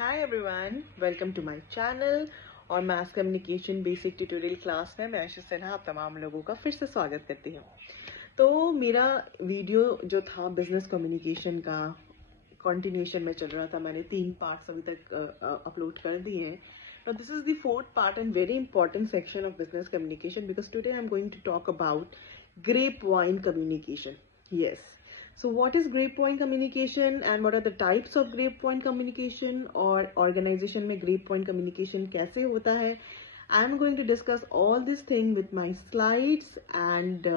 Hi everyone, welcome to my channel और mass communication basic tutorial class में मैं आशीष सिन्हा आप तमाम लोगों का फिर से स्वागत करती हूँ। तो मेरा वीडियो जो था बिजनेस कम्युनिकेशन का कंटिन्यूएशन में चल रहा था। मैंने 3 पार्ट्स अभी तक अपलोड कर दिए हैं। Now this is the fourth part and very important section of business communication because today I'm going to talk about grapevine communication. Yes. So what is grapevine communication and what are the types of grapevine communication और organization में grapevine communication कैसे होता है? I'm going to discuss all this thing with my slides and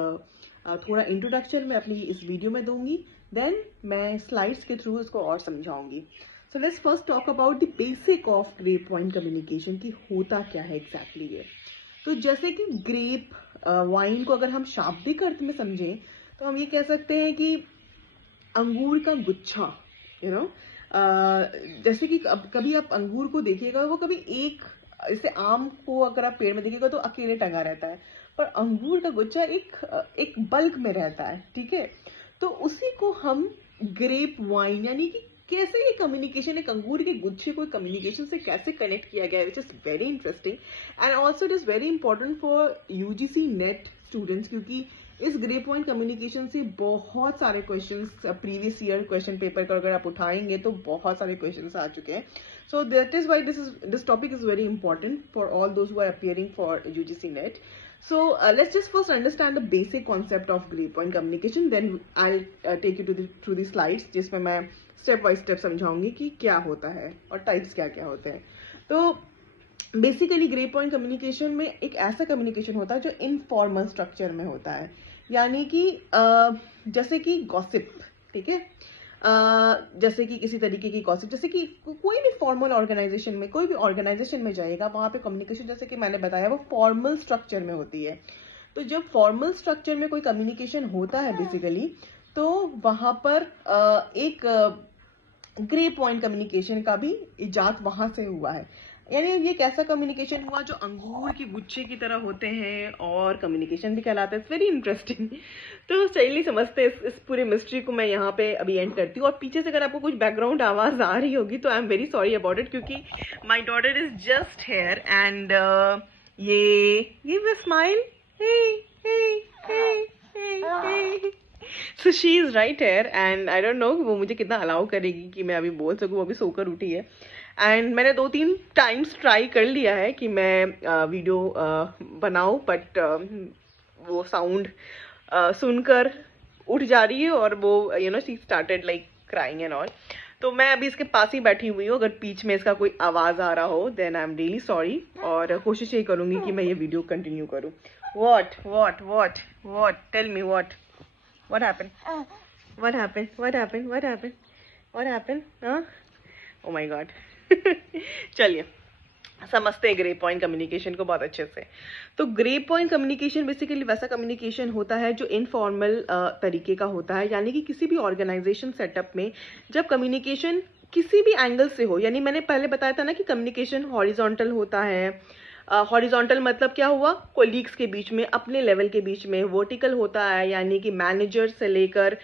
थोड़ा introduction मैं अपनी इस video में दूंगी, then मैं slides के थ्रू इसको और समझाऊंगी. So let's first talk about the basic of grapevine communication कि होता क्या है exactly ये. तो जैसे कि ग्रेप वाइन को अगर हम शाब्दिक अर्थ में समझें तो हम ये कह सकते हैं कि अंगूर का गुच्छा, यू नो, जैसे कि कभी आप अंगूर को देखिएगा, वो कभी एक, जैसे आम को अगर आप पेड़ में देखिएगा तो अकेले टंगा रहता है, पर अंगूर का गुच्छा एक बल्क में रहता है, ठीक है. तो उसी को हम ग्रेप वाइन यानी कि कैसे ये कम्युनिकेशन, एक अंगूर के गुच्छे को कम्युनिकेशन से कैसे कनेक्ट किया गया है, which is very interesting and also it is very important for UGC net students, क्योंकि इस ग्रेपवाइन कम्युनिकेशन से बहुत सारे questions previous year question paper का अगर आप उठाएंगे तो बहुत सारे क्वेश्चंस आ चुके हैं. So that is why this topic is very important for all those who are appearing for UGC NET. So let's just first understand the basic concept of grapevine communication. Then I'll take you through the slides जिसमें मैं step by step समझाऊंगी कि क्या होता है और types क्या क्या होते हैं. तो बेसिकली ग्रेपवाइन कम्युनिकेशन में एक ऐसा कम्युनिकेशन होता है जो इनफॉर्मल स्ट्रक्चर में होता है, यानी कि जैसे कि गॉसिप, ठीक है, जैसे कि किसी तरीके की गॉसिप, जैसे कि कोई भी फॉर्मल ऑर्गेनाइजेशन में, कोई भी ऑर्गेनाइजेशन में जाएगा वहां पे कम्युनिकेशन, जैसे कि मैंने बताया, वो फॉर्मल स्ट्रक्चर में होती है. तो जब फॉर्मल स्ट्रक्चर में कोई कम्युनिकेशन होता है बेसिकली, तो वहां पर एक ग्रेपवाइन कम्युनिकेशन का भी इजाद वहां से हुआ है. यानी ये कैसा कम्युनिकेशन हुआ जो अंगूर के गुच्छे की तरह होते हैं और कम्युनिकेशन भी कहलाता है. Very interesting. तो चलिए समझते हैं इस पूरे मिस्ट्री को. मैं यहाँ पे अभी एंड करती हूँ और पीछे से अगर आपको कुछ बैकग्राउंड आवाज आ रही होगी तो I am very sorry about it, क्योंकि my daughter is just here and ये way smile, so she is right here and I don't know वो मुझे कितना अलाउ करेगी कि मैं अभी बोल सकूँ. वो अभी सोकर उठी है एंड मैंने 2-3 टाइम्स ट्राई कर लिया है कि मैं वीडियो बनाऊं, बट वो साउंड सुनकर उठ जा रही है और वो you know she started like crying and all. तो मैं अभी इसके पास ही बैठी हुई हूँ. अगर बीच में इसका कोई आवाज आ रहा हो then I am really sorry, और कोशिश यही करूंगी कि मैं ये वीडियो कंटिन्यू करूँ. What? Tell me what happened? What happened? Huh? Oh my God. चलिए समझते हैं ग्रेपवाइन कम्युनिकेशन को बहुत अच्छे से. तो ग्रेपवाइन कम्युनिकेशन बेसिकली वैसा कम्युनिकेशन होता है जो इनफॉर्मल तरीके का होता है, यानी कि किसी भी ऑर्गेनाइजेशन सेटअप में जब कम्युनिकेशन किसी भी एंगल से हो, यानी मैंने पहले बताया था ना कि कम्युनिकेशन हॉरिजॉन्टल होता है. हॉरिजॉन्टल मतलब क्या हुआ, कोलीग्स के बीच में, अपने लेवल के बीच में. वर्टिकल होता है यानी कि मैनेजर से लेकर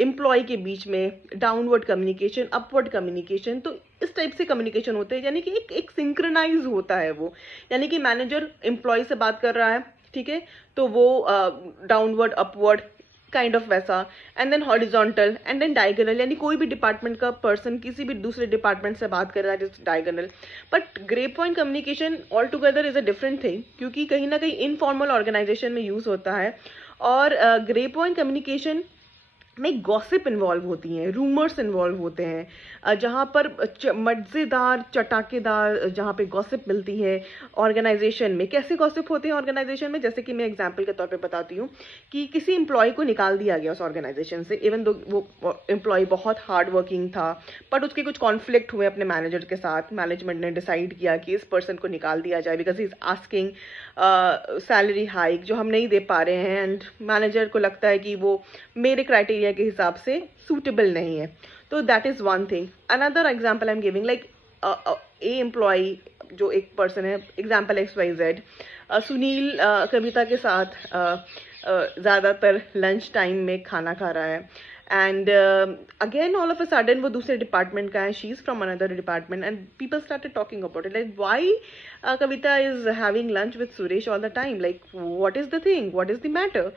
एम्प्लॉय के बीच में. Downward communication, upward communication. तो इस टाइप से कम्युनिकेशन होते हैं, यानी कि एक सिंक्रोनाइज होता है वो, यानी कि मैनेजर एम्प्लॉय से बात कर रहा है, ठीक है, तो वो डाउनवर्ड अपवर्ड काइंड ऑफ वैसा. And then horizontal and then diagonal, यानी कोई भी डिपार्टमेंट का पर्सन किसी भी दूसरे डिपार्टमेंट से बात कर रहा है, its diagonal. But grapevine communication all together is a different thing, क्योंकि कहीं ना कहीं इनफॉर्मल ऑर्गेनाइजेशन में यूज होता है. और ग्रेपवाइन कम्युनिकेशन में गॉसिप इन्वॉल्व होती हैं, रूमर्स इन्वॉल्व होते हैं, जहाँ पर मजेदार चटाकेदार जहाँ पे गॉसिप मिलती है ऑर्गेनाइजेशन में. कैसे गॉसिप होते हैं ऑर्गेनाइजेशन में, जैसे कि मैं एग्जांपल के तौर पे बताती हूँ कि किसी एम्प्लॉय को निकाल दिया गया उस ऑर्गेनाइजेशन से, इवन दो वो एम्प्लॉय बहुत हार्ड वर्किंग था, बट उसके कुछ कॉन्फ्लिक्ट हुए अपने मैनेजर के साथ. मैनेजमेंट ने डिसाइड किया कि इस पर्सन को निकाल दिया जाए because he is asking salary hike जो हम नहीं दे पा रहे हैं, एंड मैनेजर को लगता है कि वो मेरे क्राइटेरिया के हिसाब से सूटेबल नहीं है. तो that is one thing. Another example I am giving, like a employee जो एक पर्सन है, एग्जांपल XYZ, सुनील कविता के साथ ज़्यादातर लंच टाइम में खाना खा रहा है and again all of a sudden वो दूसरे डिपार्टमेंट का है, she is from another department, and people started talking about it like why Kavita is having lunch with Suresh all the time, like what is the thing, what is the matter.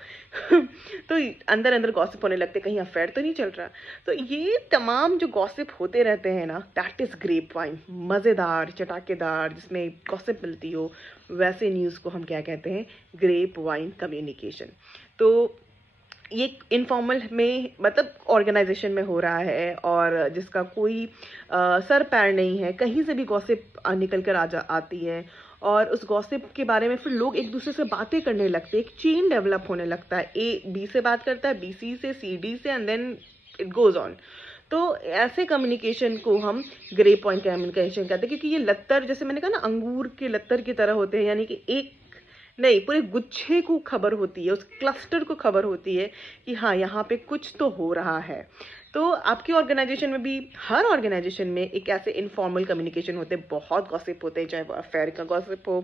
तो अंदर अंदर gossip होने लगते, कहीं affair तो नहीं चल रहा. तो ये तमाम जो गॉसिप होते रहते हैं ना, दैट इज ग्रेप वाइन. मजेदार, चटाकेदार, जिसमें गॉसिप मिलती हो, वैसे न्यूज़ को हम क्या कहते हैं, ग्रेप वाइन कम्युनिकेशन. तो ये इनफॉर्मल में मतलब ऑर्गेनाइजेशन में हो रहा है, और जिसका कोई सर पैर नहीं है, कहीं से भी गॉसिप निकल कर आती है, और उस गॉसिप के बारे में फिर लोग एक दूसरे से बातें करने लगते हैं, एक चेन डेवलप होने लगता है. ए बी से बात करता है, बी सी से, सी डी से, and then it goes on. तो ऐसे कम्युनिकेशन को हम ग्रे पॉइंट कम्युनिकेशन कहते हैं, क्योंकि ये लत्तर, जैसे मैंने कहा ना, अंगूर के लत्तर की तरह होते हैं, यानी कि एक नहीं, पूरे गुच्छे को खबर होती है, उस क्लस्टर को खबर होती है कि हाँ, यहाँ पे कुछ तो हो रहा है. तो आपके ऑर्गेनाइजेशन में भी, हर ऑर्गेनाइजेशन में एक ऐसे इनफॉर्मल कम्युनिकेशन होते हैं, बहुत गॉसिप होते हैं, चाहे वो अफेयर का गॉसिप हो,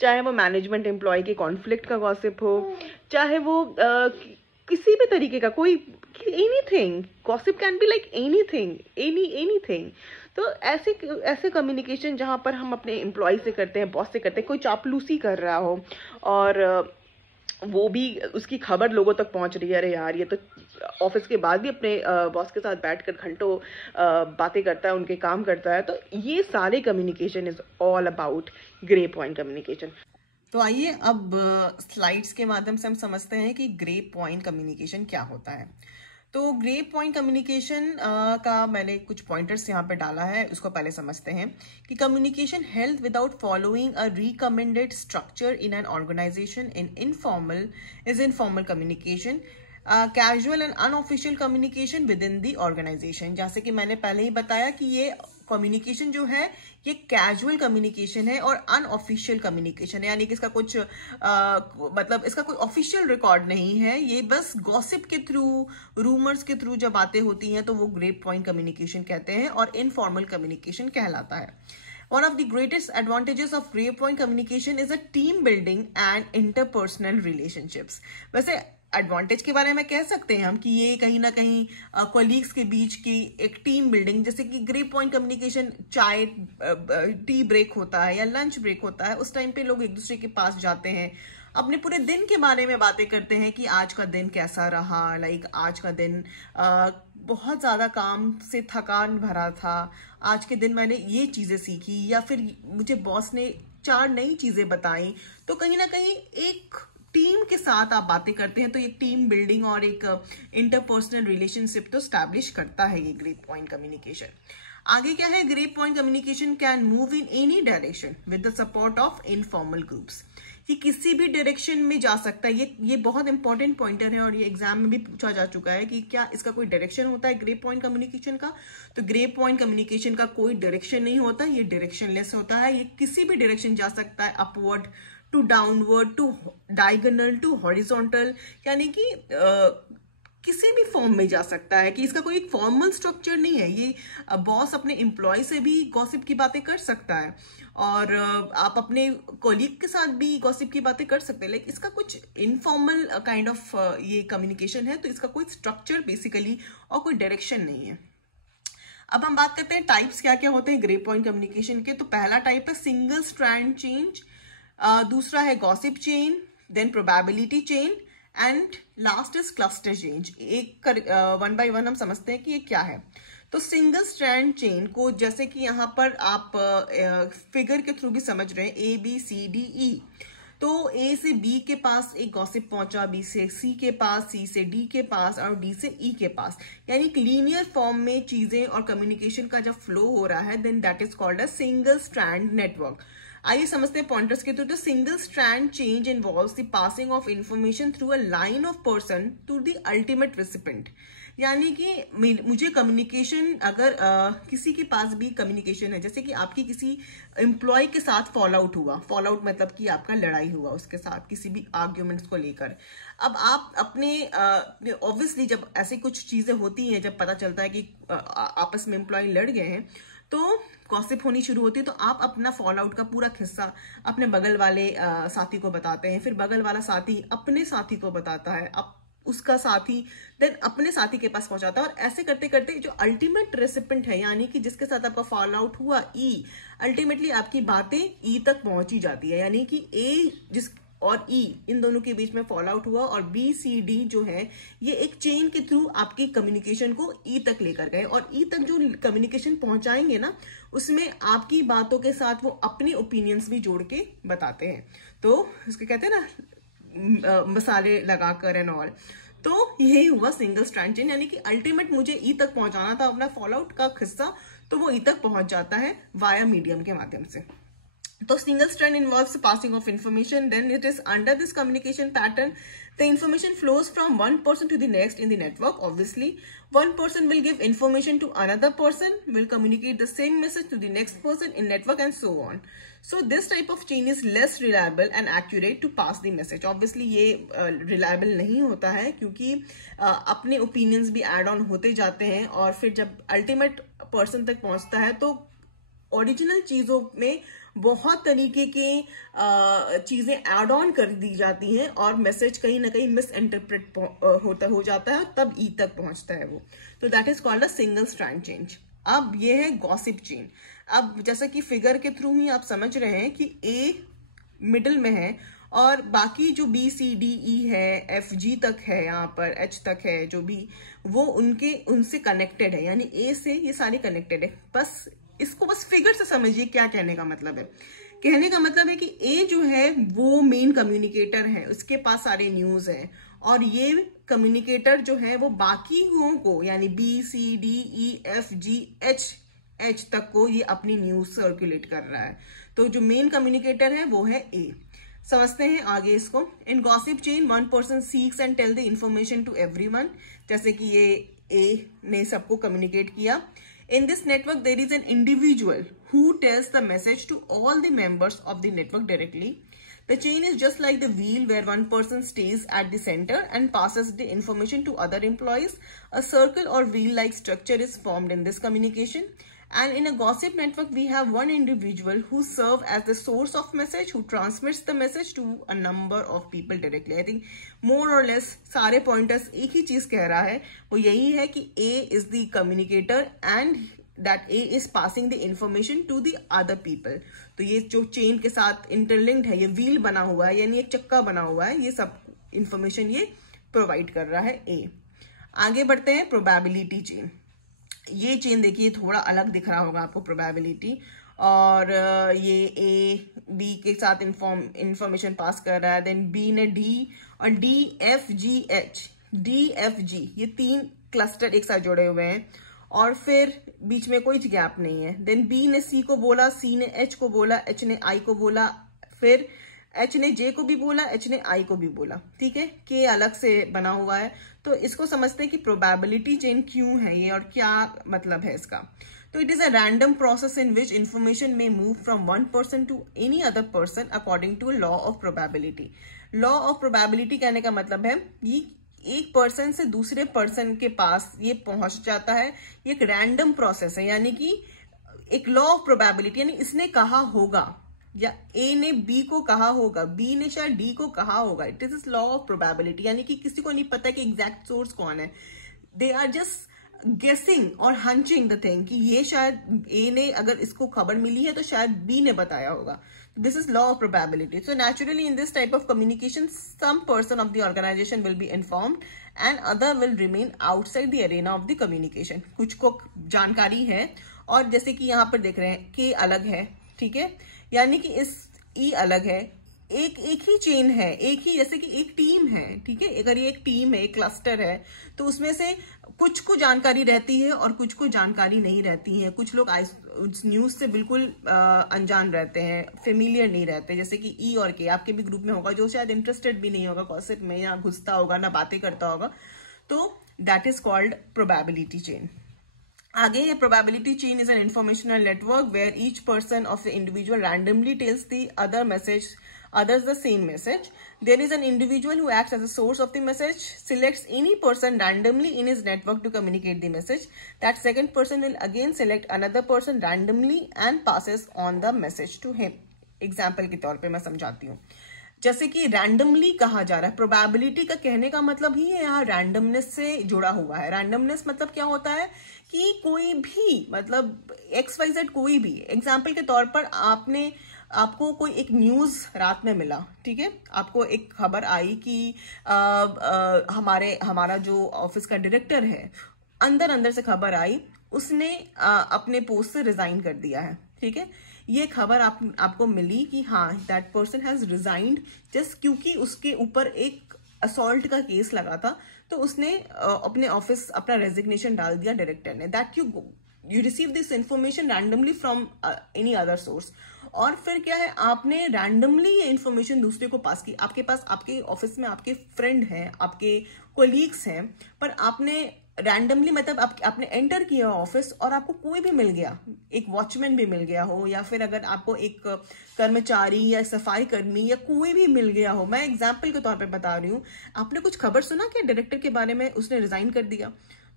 चाहे वो मैनेजमेंट एम्प्लॉय के कॉन्फ्लिक्ट का गॉसिप हो, चाहे वो किसी भी तरीके का कोई, anything. Gossip can be like anything, anything. तो ऐसे ऐसे कम्युनिकेशन जहाँ पर हम अपने एम्प्लॉय से करते हैं, बॉस से करते हैं, कोई चापलूसी कर रहा हो और वो भी उसकी खबर लोगों तक पहुंच रही है, अरे यार ये तो ऑफिस के बाद भी अपने बॉस के साथ बैठकर घंटों बातें करता है, उनके काम करता है. तो ये सारे communication is all about grey point communication. तो आइए अब स्लाइड्स के माध्यम से हम समझते हैं कि ग्रे पॉइंट कम्युनिकेशन क्या होता है. तो ग्रे पॉइंट कम्युनिकेशन का मैंने कुछ पॉइंटर्स यहाँ पे डाला है, उसको पहले समझते हैं कि communication health without following a recommended structure in an organisation in informal communication, casual and unofficial communication within the organisation. जैसे कि मैंने पहले ही बताया कि ये कम्युनिकेशन जो है ये कैजुअल कम्युनिकेशन है और अनऑफिशियल कम्युनिकेशन है, यानी कि इसका कुछ मतलब इसका कोई ऑफिशियल रिकॉर्ड नहीं है. ये बस गॉसिप के थ्रू, रूमर्स के थ्रू जब बातें होती हैं तो वो ग्रे पॉइंट कम्युनिकेशन कहते हैं और इनफॉर्मल कम्युनिकेशन कहलाता है. One of the greatest advantages of grey point communication is a team building and interpersonal relationships. वैसे एडवांटेज के बारे में कह सकते हैं हम कि ये कहीं ना कहीं कोलीग्स के बीच की एक टीम बिल्डिंग, जैसे कि ग्रे पॉइंट कम्युनिकेशन, चाय टी ब्रेक होता है या लंच ब्रेक होता है, उस टाइम पे लोग एक दूसरे के पास जाते हैं, अपने पूरे दिन के बारे में बातें करते हैं कि आज का दिन कैसा रहा, लाइक आज का दिन बहुत ज्यादा काम से थकान भरा था, आज के दिन मैंने ये चीजें सीखी, या फिर मुझे बॉस ने 4 नई चीजें बताई. तो कहीं ना कहीं एक टीम के साथ आप बातें करते हैं, तो एक टीम बिल्डिंग और एक इंटरपर्सनल रिलेशनशिप तो स्टैब्लिश करता है ये ग्रे पॉइंट कम्युनिकेशन. आगे क्या है, grey point communication can move in any direction with the support of informal groups. कि किसी भी डायरेक्शन में जा सकता है. ये बहुत इंपॉर्टेंट पॉइंटर है और ये एग्जाम में भी पूछा जा चुका है कि क्या इसका कोई डायरेक्शन होता है ग्रे पॉइंट कम्युनिकेशन का. तो ग्रे पॉइंट कम्युनिकेशन का कोई डायरेक्शन नहीं होता, ये डायरेक्शनलेस होता है. ये किसी भी डायरेक्शन जा सकता है, upward to downward to diagonal to horizontal, यानी कि किसी भी फॉर्म में जा सकता है, कि इसका कोई एक फॉर्मल स्ट्रक्चर नहीं है. ये बॉस अपने एम्प्लॉय से भी गॉसिप की बातें कर सकता है और आप अपने कोलीग के साथ भी गॉसिप की बातें कर सकते हैं, लेकिन इसका कुछ इनफॉर्मल काइंड ऑफ ये कम्युनिकेशन है. तो इसका कोई स्ट्रक्चर बेसिकली और कोई डायरेक्शन नहीं है. अब हम बात करते हैं टाइप्स क्या क्या होते हैं ग्रे पॉइंट कम्युनिकेशन के. तो पहला टाइप है सिंगल स्ट्रैंड चेंज, दूसरा है gossip chain, then probability chain, and last is cluster chain. एक वन बाय वन हम समझते हैं कि ये क्या है. तो सिंगल स्ट्रैंड चेन को, जैसे कि यहाँ पर आप फिगर के थ्रू भी समझ रहे हैं, ए बी सी डी ई. तो ए से बी के पास एक गॉसिप पहुंचा, बी से सी के पास, सी से डी के पास और डी से ई के पास, यानी कि लीनियर फॉर्म में चीजें और कम्युनिकेशन का जब फ्लो हो रहा है, then that is called a single strand network. आइए समझते हैं पॉइंटर्स के थ्रू. तो single strand chain involves the passing of information through a line of person to the ultimate recipient. यानी कि मुझे कम्युनिकेशन, अगर किसी के पास भी कम्युनिकेशन है, जैसे कि आपकी किसी एम्प्लॉय के साथ फॉल आउट हुआ, फॉल आउट मतलब कि आपका लड़ाई हुआ उसके साथ किसी भी आर्ग्यूमेंट्स को लेकर. अब आप अपने ऑब्वियसली जब ऐसी कुछ चीजें होती हैं, जब पता चलता है कि आपस में एम्प्लॉय लड़ गए हैं, तो गॉसिप होनी शुरू होती है. तो आप अपना फॉल आउट का पूरा किस्सा अपने बगल वाले साथी को बताते हैं, फिर बगल वाला साथी अपने साथी को बताता है, उसका साथी, देन अपने साथी के पास पहुंचाता है। और ऐसे करते करते जो अल्टीमेट रेसिपेंट है, यानी कि जिसके साथ आपका फॉल आउट हुआ, ई, अल्टीमेटली आपकी बातें ई तक पहुंची जाती है। यानी कि ए जिस और ई, इन दोनों के बीच में फॉल आउट हुआ, और बी सी डी जो है ये एक चेन के थ्रू आपकी कम्युनिकेशन को ई तक लेकर गए। और ई तक जो कम्युनिकेशन पहुंचाएंगे ना, उसमें आपकी बातों के साथ वो अपने ओपिनियंस भी जोड़ के बताते हैं। तो उसके कहते हैं ना मसाले लगाकर एंड ऑल। तो यही हुआ सिंगल स्ट्रैंड चेन, यानी कि अल्टीमेट मुझे ई तक पहुंचाना था अपना फॉल आउट का हिस्सा, तो वो ई तक पहुंच जाता है वाया मीडियम के माध्यम से। तो single strand involves the passing of information. Then it is under this communication pattern, the information flows from one person to the next in the network. Obviously, one person will give information to another person, will communicate the same message to the next person in network, and so on. So this type of chain is less reliable and accurate to pass the message. Obviously, ये reliable नहीं होता है, क्योंकि अपने opinions भी add on होते जाते हैं, और फिर जब ultimate person तक पहुंचता है तो ओरिजिनल चीजों में बहुत तरीके के चीजें एड ऑन कर दी जाती हैं, और मैसेज कहीं ना कहीं मिस इंटरप्रेट हो जाता है, तब ई तक पहुंचता है वो। तो that is called a single strand change. अब ये है गॉसिप चेन। अब जैसा कि फिगर के थ्रू ही आप समझ रहे हैं कि ए मिडिल में है, और बाकी जो बी सी डी ई है, एफ जी तक है, यहाँ पर एच तक है, जो भी वो उनसे कनेक्टेड है, यानी ए से ये सारे कनेक्टेड है। बस इसको बस फिगर से समझिए क्या कहने का मतलब है। कहने का मतलब है कि ए जो है वो मेन कम्युनिकेटर है, उसके पास सारे न्यूज है, और ये कम्युनिकेटर जो है वो बाकी को, यानी B C D E F G H तक को ये अपनी न्यूज सर्कुलेट कर रहा है। तो जो मेन कम्युनिकेटर है वो है ए। समझते हैं आगे इसको। In gossip chain one person seeks and tell the information to everyone, जैसे कि ये ए ने सबको कम्युनिकेट किया। In this network, there is an individual who tells the message to all the members of the network directly. The chain is just like the wheel where one person stays at the center and passes the information to other employees. A circle or wheel-like structure is formed in this communication. And in a gossip network, we have one individual who serves as the source of message, who transmits the message to a number of people directly. I think more or less सारे pointers एक ही चीज कह रहा है, वो यही है कि A is the communicator and that A is passing the information to the other people. तो ये जो चेन के साथ इंटरलिंक्ड है, ये व्हील बना हुआ है, यानी एक चक्का बना हुआ है, ये सब इंफॉर्मेशन ये प्रोवाइड कर रहा है A। आगे बढ़ते हैं प्रोबेबिलिटी चेन। ये चेन देखिए थोड़ा अलग दिख रहा होगा आपको, प्रोबेबिलिटी, और ये ए बी के साथ इंफॉर्मेशन पास कर रहा है, देन बी ने डी, और D F G H, D F G ये तीन क्लस्टर एक साथ जुड़े हुए हैं, और फिर बीच में कोई गैप नहीं है। देन बी ने सी को बोला, सी ने एच को बोला, एच ने आई को बोला, फिर एच ने जे को भी बोला, एच ने आई को भी बोला। ठीक है, के अलग से बना हुआ है। तो इसको समझते हैं कि प्रोबेबिलिटी चेन क्यों है ये, और क्या मतलब है इसका। तो it is a random process in which information में move from one person to any other person according to law of probability. Law of probability कहने का मतलब है ये एक पर्सन से दूसरे पर्सन के पास ये पहुंच जाता है, ये एक रैंडम प्रोसेस है, यानी कि एक लॉ ऑफ प्रोबेबिलिटी, यानी इसने कहा होगा, या ए ने बी को कहा होगा, बी ने शायद डी को कहा होगा। It is law of probability, यानी कि किसी को नहीं पता कि एग्जैक्ट सोर्स कौन है, दे आर जस्ट गेसिंग और हंचिंग द थिंग कि ये शायद ए ने अगर इसको खबर मिली है तो शायद बी ने बताया होगा। This is law of probability. So naturally in this type of communication, some person of the organization will be informed and other will remain outside the arena of the communication. कुछ को जानकारी है, और जैसे कि यहाँ पर देख रहे हैं के अलग है, ठीक है, यानी कि इस ई अलग है, एक ही चेन है, एक ही, जैसे कि एक टीम है, ठीक है, अगर ये एक टीम है, एक क्लस्टर है, तो उसमें से कुछ को जानकारी रहती है और कुछ को जानकारी नहीं रहती है। कुछ लोग न्यूज से बिल्कुल अनजान रहते हैं, फेमिलियर नहीं रहते, जैसे कि ई और के आपके भी ग्रुप में होगा जो शायद इंटरेस्टेड भी नहीं होगा गॉसिप में, या घुसता होगा ना बातें करता होगा। तो that is called probability chain. आगे, probability chain is an informational network where each person of the individual randomly tells the other message others the same message. There is an individual who acts as a source of the message, selects any person randomly in his network to communicate the message. That second person will again select another person randomly and passes on the message to him. Example के तौर पे मैं समझाती हूँ। जैसे कि randomly कहा जा रहा है, प्रोबेबिलिटी का कहने का मतलब ही है यहाँ रैंडमनेस से जुड़ा हुआ है। रैंडमनेस मतलब क्या होता है कि कोई भी मतलब XYZ कोई भी, एग्जाम्पल के तौर पर आपको कोई एक न्यूज रात में मिला, ठीक है, आपको एक खबर आई कि हमारा जो ऑफिस का डायरेक्टर है, अंदर अंदर से खबर आई उसने अपने पोस्ट से रिजाइन कर दिया है, ठीक है। ये खबर आपको मिली कि हाँ that person has resigned just क्योंकि उसके ऊपर एक असॉल्ट का केस लगा था, तो उसने अपने ऑफिस अपना रेजिग्नेशन डाल दिया डायरेक्टर ने। That you receive this information randomly from any other source. और फिर क्या है, आपने रैंडमली ये इंफॉर्मेशन दूसरे को पास की। आपके पास आपके ऑफिस में आपके फ्रेंड हैं, आपके कोलीग्स हैं, पर आपने रैंडमली मतलब आपने एंटर किया ऑफिस और आपको कोई भी मिल गया, एक वॉचमैन भी मिल गया हो, या फिर अगर आपको एक कर्मचारी या सफाई कर्मी या कोई भी मिल गया हो, मैं एग्जाम्पल के तौर पे बता रही हूँ, आपने कुछ खबर सुना कि डायरेक्टर के बारे में उसने रिजाइन कर दिया,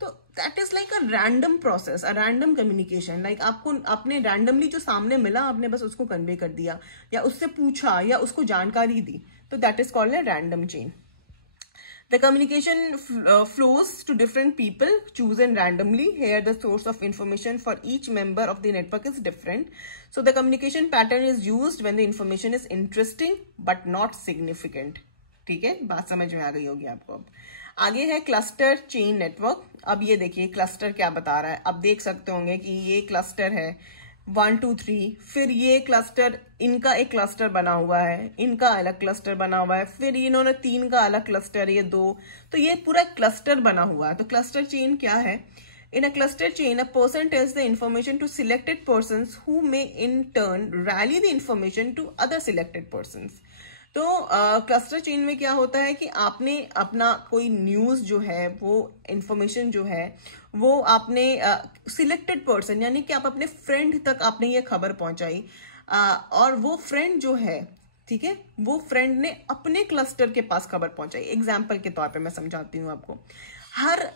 तो that is like a random process, a random communication. Like आपने रैंडमली जो सामने मिला आपने बस उसको कन्वे कर दिया या उससे पूछा या उसको जानकारी दी, तो that is called a random chain. The communication flows to different people chosen randomly. Here the source of information for each member of the network is different. So the communication pattern is used when the information is interesting but not significant. ठीक है, बात समझ में आ गई होगी आपको। अब आगे है क्लस्टर चेन नेटवर्क। अब ये देखिए क्लस्टर क्या बता रहा है। अब देख सकते होंगे कि ये क्लस्टर है 1 2 3, फिर ये क्लस्टर, इनका एक क्लस्टर बना हुआ है, इनका अलग क्लस्टर बना हुआ है, फिर इन्होंने 3 का अलग क्लस्टर, ये 2, तो ये पूरा क्लस्टर बना हुआ है। तो क्लस्टर चेन क्या है? In a cluster chain a person tells the information to selected persons who may in turn relay the information to other selected persons. तो क्लस्टर चेन में क्या होता है कि आपने अपना कोई न्यूज जो है, वो इंफॉर्मेशन जो है, वो आपने सिलेक्टेड पर्सन यानी कि आप अपने फ्रेंड तक आपने ये खबर पहुंचाई, और वो फ्रेंड जो है, ठीक है, वो फ्रेंड ने अपने क्लस्टर के पास खबर पहुंचाई। एग्जाम्पल के तौर पे मैं समझाती हूँ आपको। हर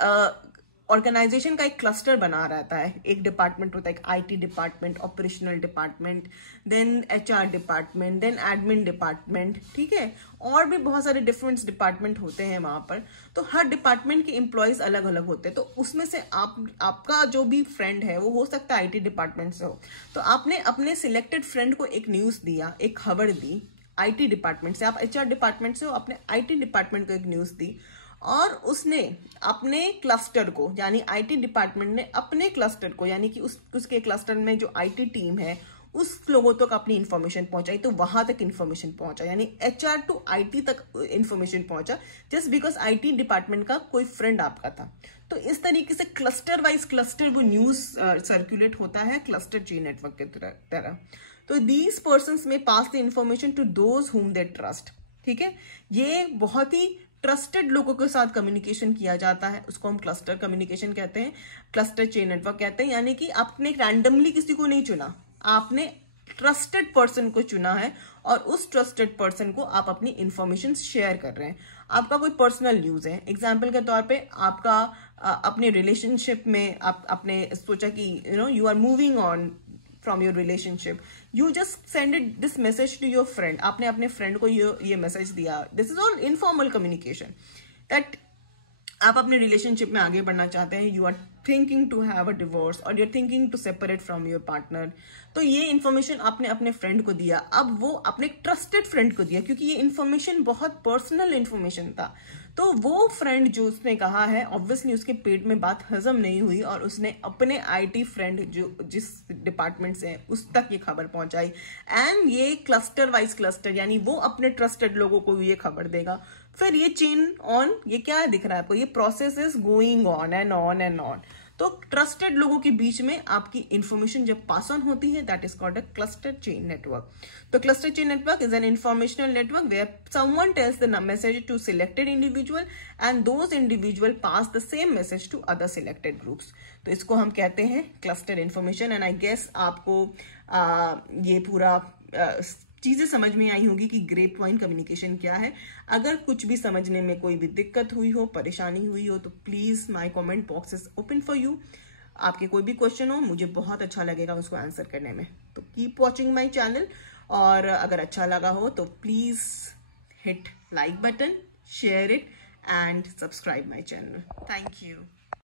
ऑर्गेनाइजेशन का एक क्लस्टर बना रहता है, एक डिपार्टमेंट होता है, एक IT department, operational department, then HR department, then admin department, ठीक है, और भी बहुत सारे डिफरेंट डिपार्टमेंट होते हैं वहां पर। तो हर डिपार्टमेंट के एम्प्लॉयज अलग अलग होते हैं। तो उसमें से आपका जो भी फ्रेंड है वो हो सकता है IT डिपार्टमेंट से हो, तो आपने अपने सिलेक्टेड फ्रेंड को एक न्यूज दिया, एक खबर दी IT डिपार्टमेंट से। आप HR डिपार्टमेंट से हो, अपने IT डिपार्टमेंट को एक न्यूज दी, और उसने अपने क्लस्टर को यानी IT डिपार्टमेंट ने अपने क्लस्टर को यानी कि उसके क्लस्टर में जो IT टीम है उस लोगों तक अपनी इंफॉर्मेशन पहुंचाई, तो वहां तक इंफॉर्मेशन पहुंचा, यानी HR टू IT तक इंफॉर्मेशन पहुंचा, जस्ट बिकॉज IT डिपार्टमेंट का कोई फ्रेंड आपका था। तो इस तरीके से क्लस्टर वाइज क्लस्टर वो न्यूज सर्कुलेट होता है क्लस्टर चेन नेटवर्क के तरह। तो दीज पर्संस में pass the information to those whom they trust, ठीक है। ये बहुत ही ट्रस्टेड लोगों के साथ कम्युनिकेशन किया जाता है, उसको हम क्लस्टर कम्युनिकेशन कहते हैं, क्लस्टर चेन नेटवर्क कहते हैं। यानी कि आपने रैंडमली किसी को नहीं चुना, आपने ट्रस्टेड पर्सन को चुना है और उस ट्रस्टेड पर्सन को आप अपनी इंफॉर्मेशन शेयर कर रहे हैं। आपका कोई पर्सनल न्यूज है, एग्जाम्पल के तौर पे आपका अपने रिलेशनशिप में आपने सोचा कि you are moving on from your relationship, you just send this message to your friend, आपने अपने फ्रेंड को ये मैसेज दिया। This is all informal communication, that आप अपने रिलेशनशिप में आगे बढ़ना चाहते हैं, you are thinking to have a divorce और you are thinking to separate from your partner. तो ये इन्फॉर्मेशन आपने अपने फ्रेंड को दिया, अब वो अपने ट्रस्टेड फ्रेंड को दिया, क्योंकि ये इन्फॉर्मेशन बहुत पर्सनल इन्फॉर्मेशन था। तो वो फ्रेंड जो उसने कहा है, ऑब्वियसली उसके पेट में बात हजम नहीं हुई और उसने अपने IT फ्रेंड जो जिस डिपार्टमेंट से है उस तक ये खबर पहुंचाई। एंड ये क्लस्टर वाइज क्लस्टर यानी वो अपने ट्रस्टेड लोगों को ये खबर देगा। फिर ये चेन ऑन, ये क्या दिख रहा है आपको, ये process is going on and on and on. तो ट्रस्टेड लोगों के बीच में आपकी इंफॉर्मेशन जब पास ऑन होती है, that is called a cluster chain network. तो cluster chain network is an informational network where someone tells the message to selected individual and those individual pass the same message to other selected groups. तो इसको हम कहते हैं cluster information. And I guess आपको ये पूरा चीजें समझ में आई होगी कि ग्रेप वाइन कम्युनिकेशन क्या है। अगर कुछ भी समझने में कोई भी दिक्कत हुई हो, परेशानी हुई हो, तो please my comment box is open for you. आपके कोई भी क्वेश्चन हो, मुझे बहुत अच्छा लगेगा उसको आंसर करने में। तो कीप वॉचिंग माय चैनल, और अगर अच्छा लगा हो तो please hit like button, share it and subscribe my channel. Thank you.